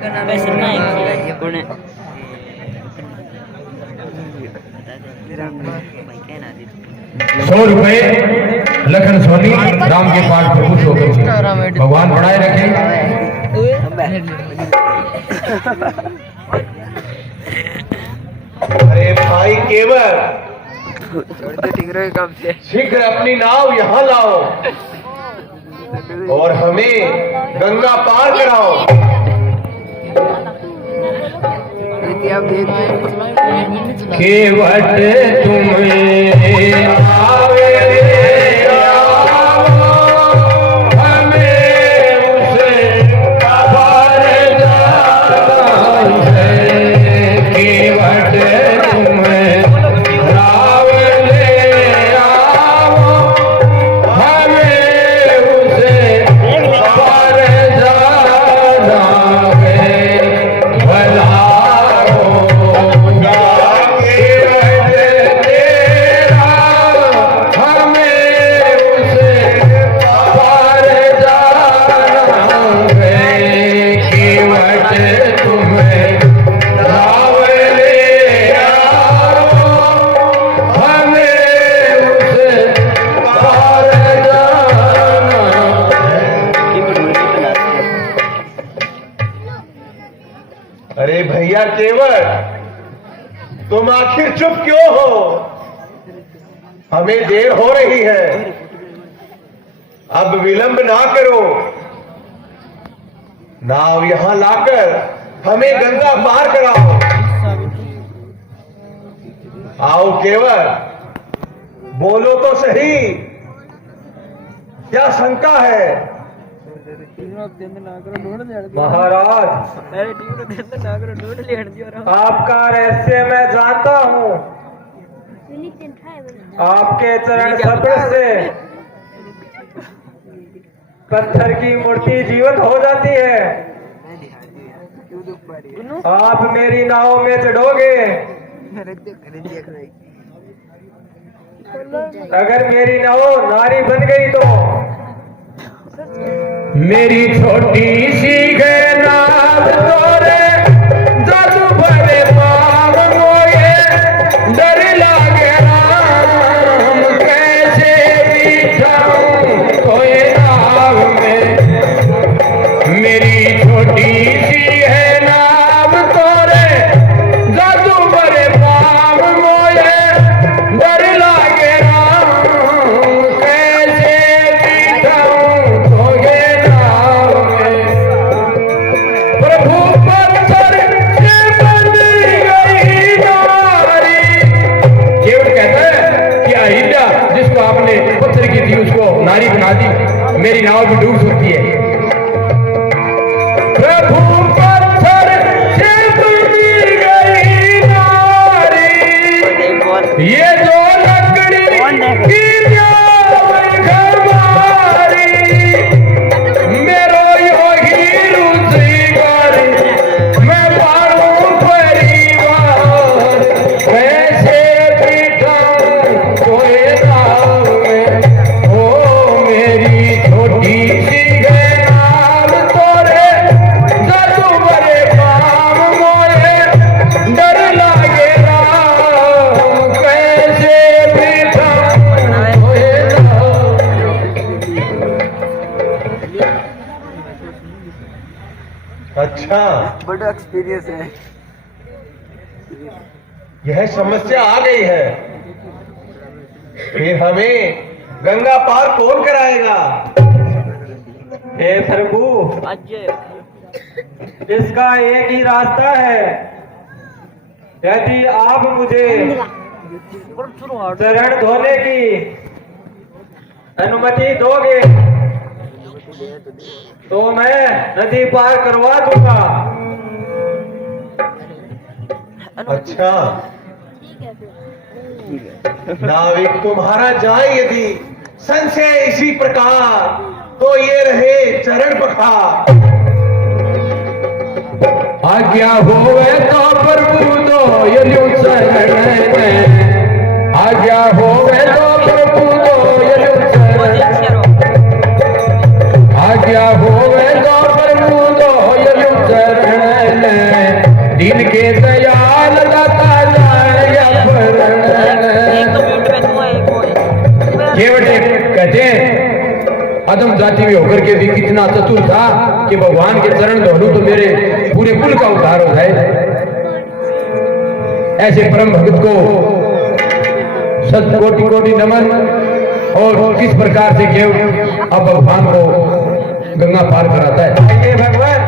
पैसे नहीं उन्हें ₹100 लखन सोनी राम के पाठ प्रभु शोभन भगवान बढ़ाए रखे। अरे भाई केवल शीघ्र अपनी नाव यहाँ लाओ और हमें गंगा पार कराओ। केवट तुम्हें आवे अरे भैया केवल तुम आखिर चुप क्यों हो? हमें देर हो रही है, अब विलंब ना करो। नाव यहां लाकर हमें गंगा पार कराओ। आओ केवल, बोलो तो सही, क्या शंका है? महाराज, आपका रहस्य मैं जानता हूँ। आपके चरण स्पर्श से पत्थर की मूर्ति जीवित हो जाती है। आप मेरी नाव में चढ़ोगे, अगर मेरी नाव नारी बन गई तो मेरी छोटी सी नाव तोरे जादू भरे पाव मोए डर लागे राम कैसे बिठाऊं कोई नाव में। मेरी छोटी सी है नाव तोरे जादू भरे पाव मोए डर लागे राम कैसे बिठाऊं कोई नारी बना दी, मेरी नाव भी डूब सकती है। प्रभु पत्थर से बनी गई नारी, ये जो लकड़ी की नाव हमारी, मेरो योगी रुचि कर मैं पारूं परिवार कैसे बिठाऊं कोई नाव में। छोटी सी नाव तोरे जादू भरे पाव मोरे डर लागे राम कैसे अच्छा, बड़ा एक्सपीरियंस है। यह समस्या आ गई है, फिर हमें गंगा पार कौन कराएगा? हे प्रभु, इसका एक ही रास्ता है। यदि आप मुझे चरण धोने की अनुमति दोगे तो मैं नदी पार करवा दूंगा। अच्छा नाविक, तुम्हारा जाए यदि संशय इसी प्रकार, तो ये रहे चरण पखार। आज्ञा होवे तो प्रभु दो यलु चरण में, आज्ञा होवे तो प्रभु दो यलु चरण, आज्ञा होवे तो प्रभु दो यलु चरण दीन के दयाल दाता जाने अपहरण केवट कहते हैं आदम जाति में होकर के भी कितना चतुर था कि भगवान के चरण धोलूं तो मेरे पूरे कुल का उद्धार हो जाए। ऐसे परम भक्त को सत कोटि कोटि नमन। और किस प्रकार से केव अब भगवान को गंगा पार कराता है। आइए भगवान,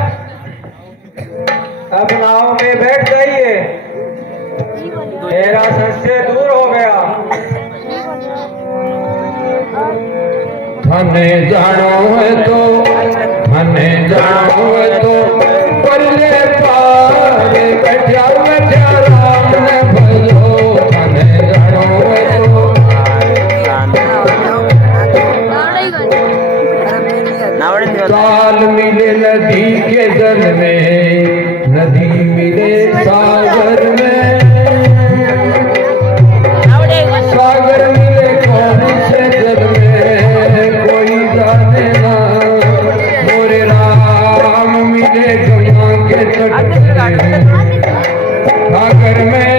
अब नाव में बैठ जाइए, मेरा संशय दूर हो गया। थाने जानो है तो परले पार बैठा राम ने भजो। थाने जानो है तो ताल मिले नदी के जल में, नदी मिले सागर में, सागर मिले कौन से जल में कोई जाने ना। मोरे राम मिले गंगा के तट सागर में,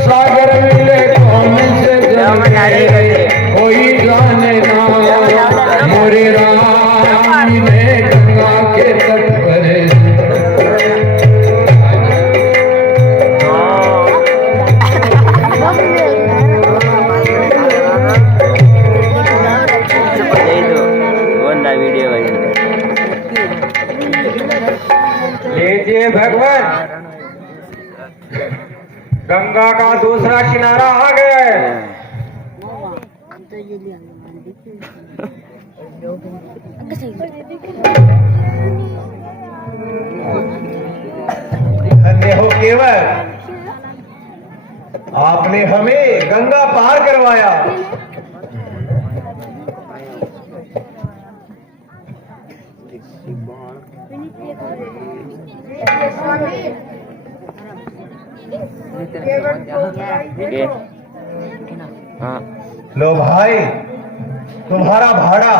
सागर मिले कौन से जल में कोई जाने ना। मोरे राम मिले गंगा के तट पर। लीजिए भगवान, गंगा का दूसरा किनारा आ गया है। धन्य हो केवल, आपने हमें गंगा पार करवाया। लो भाई, तुम्हारा भाड़ा।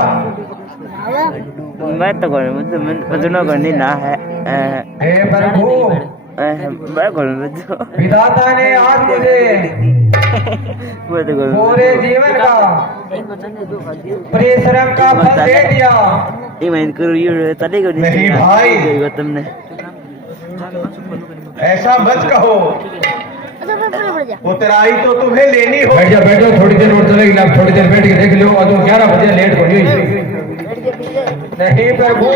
मैं तो मजनू करनी ना है। हे प्रभु, मैं करूँ विधाता ने आज मुझे पूरे जीवन का परिश्रम का फल दे दिया। नहीं भाई, तुमने ऐसा मत कहो। उतराई तो तुम्हें लेनी हो। बैठ जाओ, थोड़ी देर और चलेगी। आप थोड़ी देर बैठ के देख लो। और 11 बजे लेट हो गई। नहीं प्रभु,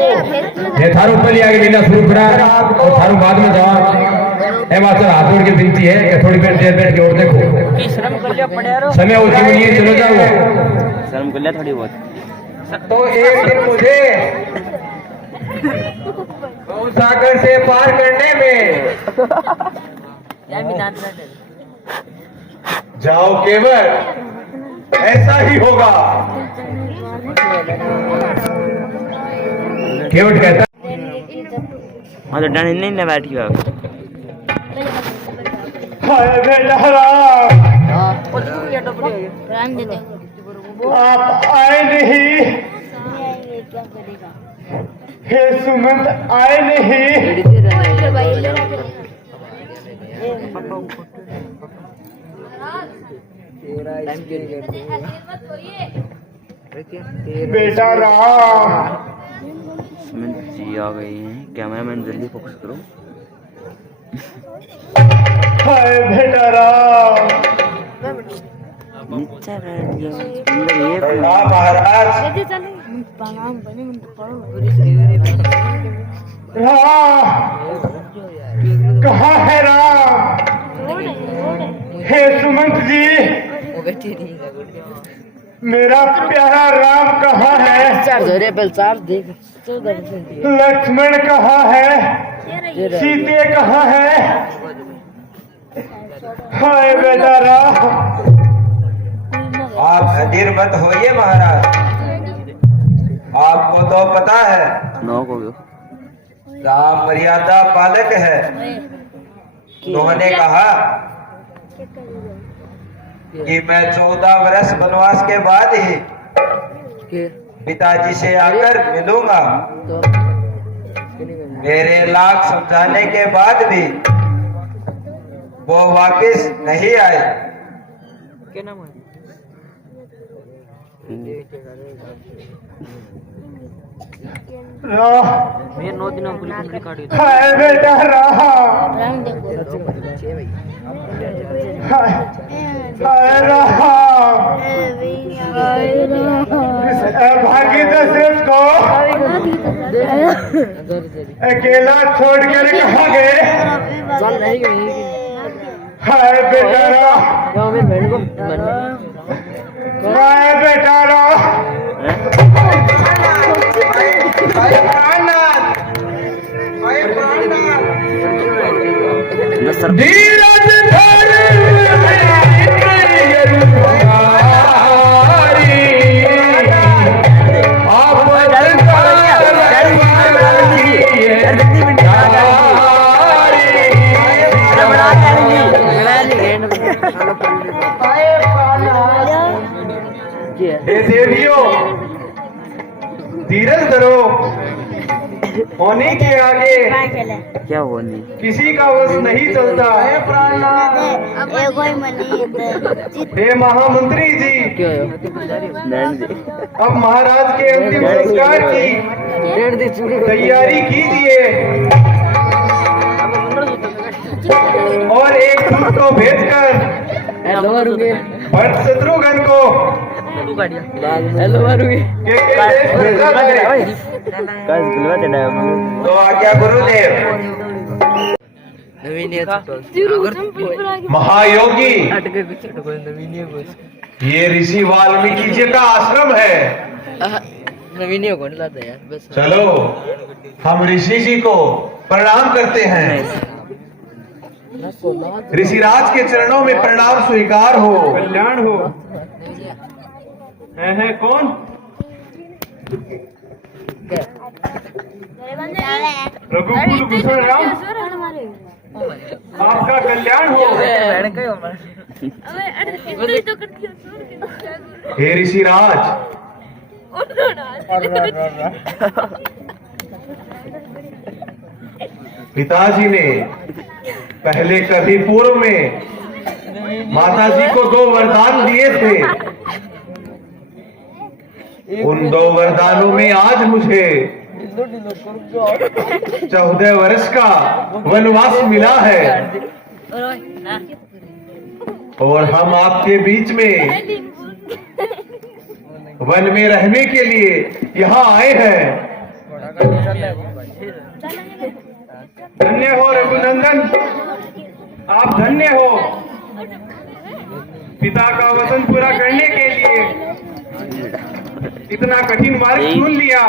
ये थारू पहले आगे लीला शुरू करा और थारू बाद में जाओ। ए मास्टर हाथ जोड़ के विनती है कि थोड़ी देर बैठ के और देखो। समय होती हुई ये चलो जाओ। शर्म कर लिया थोड़ी बहुत। तो एक दिन मुझे सागर से पार करने में जाओ केवल, ऐसा ही होगा। केवट कहता हाँ तो डर नहीं ना बैठी हो आप। आप आए नहीं, हे सुमंत आए नहीं। बेटा राम। सुमंत जी आ गए हैं। कैमरामैन जल्दी फोकस करो। हाय बेटा राम। महाराज कहाँ है राम? हे सुमंत जी, मेरा प्यारा राम कहाँ है? लक्ष्मण कहाँ है? सीते कहाँ है? हाय बेटा राम। आप अधीर मत होइए महाराज, आपको तो पता है राम मर्यादा पालक है। उन्होंने कहा कि मैं 14 वर्ष वनवास के बाद ही पिताजी से आकर मिलूंगा। मेरे लाख समझाने के बाद भी वो वापस नहीं आए। क्या नाम है? मेरे 9 दिन पुलिस में रिकॉर्ड हुई। हाय बेटा रहा, हाय रहा, भागी दशरथ को अकेला छोड़ कर कहाँ गए? हाय बेटा रहा, हाय बेटा रहा, धीरज धर हे देवियों, धीरज धरो। होने के आगे क्या हुआ नहीं? किसी का वश नहीं चलता। हे महामंत्री जी, क्या है? अब महाराज के अंतिम संस्कार की तैयारी कीजिए और एक दूत को भेजकर भट्ट शत्रुघ्न को के देश भेजा जाए। तो आज्ञा गुरुदेव। महायोगी, ये ऋषि वाल्मीकि जी का आश्रम है। चलो हम ऋषि जी को प्रणाम करते हैं। ऋषिराज के चरणों में प्रणाम स्वीकार हो। कल्याण हो। है कौन? रघुकुल भूषण राम, आपका कल्याण हो। हे ऋषिराज, पिताजी ने पहले कभी पूर्व में माताजी को 2 वरदान दिए थे। उन 2 वरदानों में आज मुझे 14 वर्ष का वनवास मिला है और हम आपके बीच में वन में रहने के लिए यहाँ आए हैं। धन्य हो रघुनंदन, आप धन्य हो। पिता का वचन पूरा करने के लिए इतना कठिन मार्ग चुन लिया।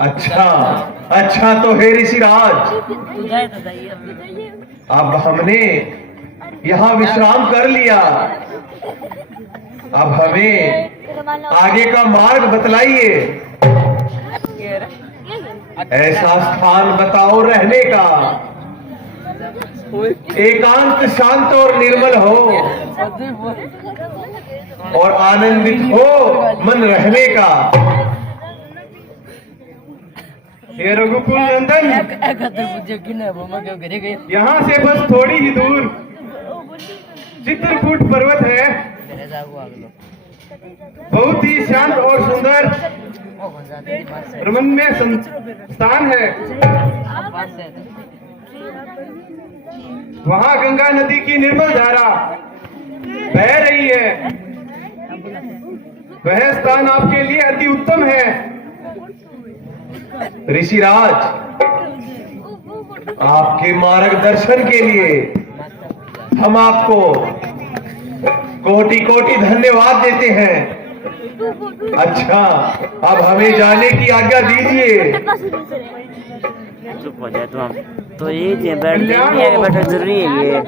अच्छा तो हे ऋषिराज, अब हमने यहाँ विश्राम कर लिया। अब हमें आगे का मार्ग बतलाइए। ऐसा स्थान बताओ रहने का, एकांत, शांत और निर्मल हो और आनंदित हो मन रहने का। हे रघुकुल नंदन, यहाँ से बस थोड़ी ही दूर चित्रकूट पर्वत है। बहुत ही शांत और सुंदर रमणीय स्थान है। वहाँ गंगा नदी की निर्मल धारा बह रही है। वह स्थान आपके लिए अति उत्तम है। ऋषिराज, आपके मार्गदर्शन के लिए हम आपको कोटि कोटि धन्यवाद देते हैं। अच्छा, अब हमें जाने की आज्ञा दीजिए। चुप हो जाए तो हम तो ये बैठ जरूरी है ये।